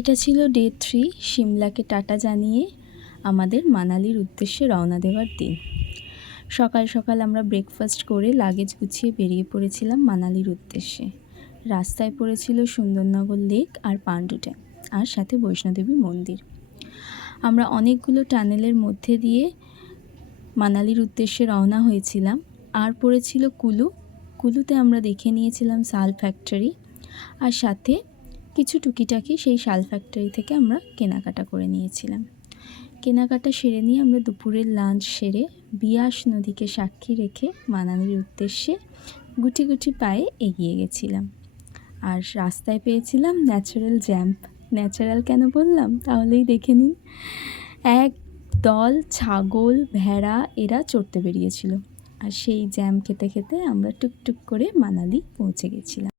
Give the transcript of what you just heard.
এটা ছিল day 3, সিমলাকে tata জানিয়ে আমাদের মানালির উদ্দেশ্যে রওনা দেওয়ার দিন। সকাল সকাল আমরা ব্রেকফাস্ট করে লাগেজ গুছিয়ে বেরিয়ে পড়েছিলাম মানালির উদ্দেশ্যে। রাস্তায় পড়েছিল সুন্দরনগর লেক আর পাণ্ডু ড্যাম, আর সাথে বৈষ্ণোদেবী মন্দির। আমরা অনেকগুলো টানেলের মধ্যে দিয়ে মানালির উদ্দেশ্যে রওনা হয়েছিলাম। আর পড়েছিল কুলুতে আমরা দেখে নিয়েছিলাম শাল ফ্যাক্টরি, আর সাথে কিছু টুকিটাকি সেই শাল ফ্যাক্টরি থেকে আমরা কেনাকাটা করে নিয়েছিলাম। কেনাকাটা সেরে নিয়ে আমরা দুপুরের লাঞ্চ সেরে বিয়াস নদীকে সাক্ষী রেখে মানালির উদ্দেশ্যে গুটি গুটি পায়ে এগিয়ে গেছিলাম। আর রাস্তায় পেয়েছিলাম ন্যাচারাল জ্যাম্প। ন্যাচারাল কেন বললাম তাহলেই দেখে নিন। এক দল ছাগল, ভেড়া এরা চড়তে বেরিয়েছিল, আর সেই জ্যাম খেতে খেতে আমরা টুকটুক করে মানালি পৌঁছে গেছিলাম।